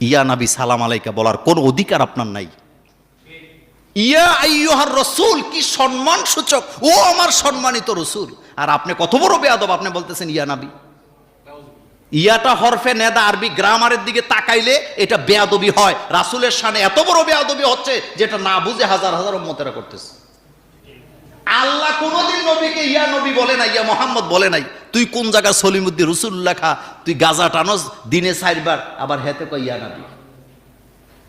ইয়া নবী সালাম আলাইকা বলার কোন অধিকার আপনার নাই। ইয়া আইয়ুহার রাসূল, কি সম্মান সূচক, ও আমার সম্মানিত রাসূল। আর আপনি কত বড় বেয়াদব, আপনি বলতেছেন ইয়া নবী। ইয়াটা হরফে নেদা, আরবি গ্রামারের দিকে তাকাইলে এটা বেয়াদবি হয়। রাসূলের শানে এত বড় বেয়াদবি হচ্ছে যেটা না বুঝে হাজার হাজার উম্মতেরা করতেছে। আল্লাহ কোনদিন নবীকে ইয়া নবী বলে নাই, ইয়া মোহাম্মদ বলে নাই। তুই কোন জায়গায় সলিমুদ্দিন রসুল লেখা, তুই গাজা টানস দিনে 4 বার, আবার হেতে কই ইয়া নবী।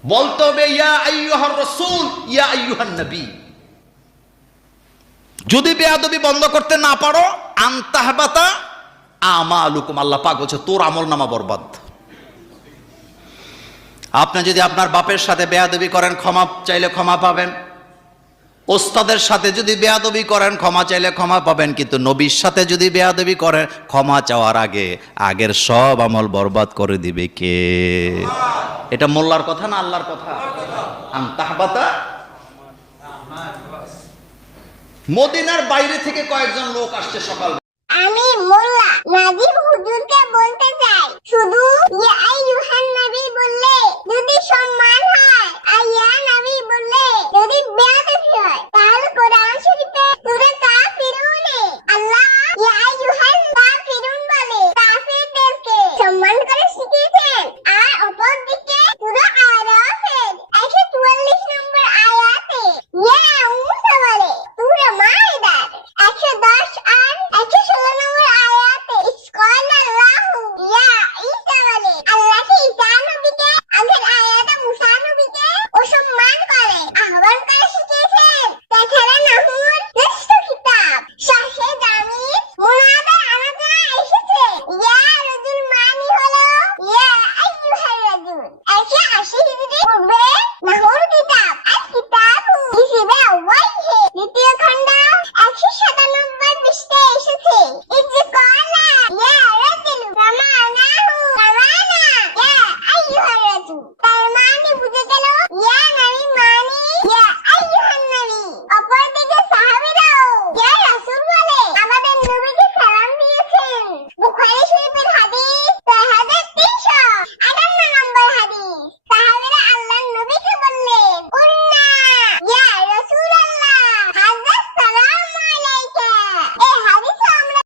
বলতে হবে ইয়া আইয়ুহার রাসূল, ইয়া আইয়ুহান নবী। যদি বেয়াদবি বন্ধ করতে না পারো, আনতাহবাতা আমালুকুম, আল্লাহ পাক বলছে তোর আমলনামা বরবাদ। আপনি যদি আপনার বাপের সাথে বেয়াদবি করেন, ক্ষমা চাইলে ক্ষমা পাবেন। ওস্তাদের সাথে যদি বেয়াদবি করেন, ক্ষমা চাইলে ক্ষমা পাবেন। কিন্তু নবীর সাথে যদি বেয়াদবি করেন, ক্ষমা চাওয়ার আগে আগের সব আমল বরবাদ করে দিবে কে? এটা মোল্লার কথা না আল্লাহর কথা? আনতাহবাতা। মদিনার বাইরে থেকে কয়েকজন লোক আসছে সকাল। আমি মোল্লা নাজিব হুজুরকে বলতে চাই, শুধু ইয়া আইয়ুহান নবী বললে যদি সম্মান হয়, আর ইয়া নবী বললে যদি বেয়াদবি হয়, তাহলে কোরআন শরীফে সূরা কাফিরুন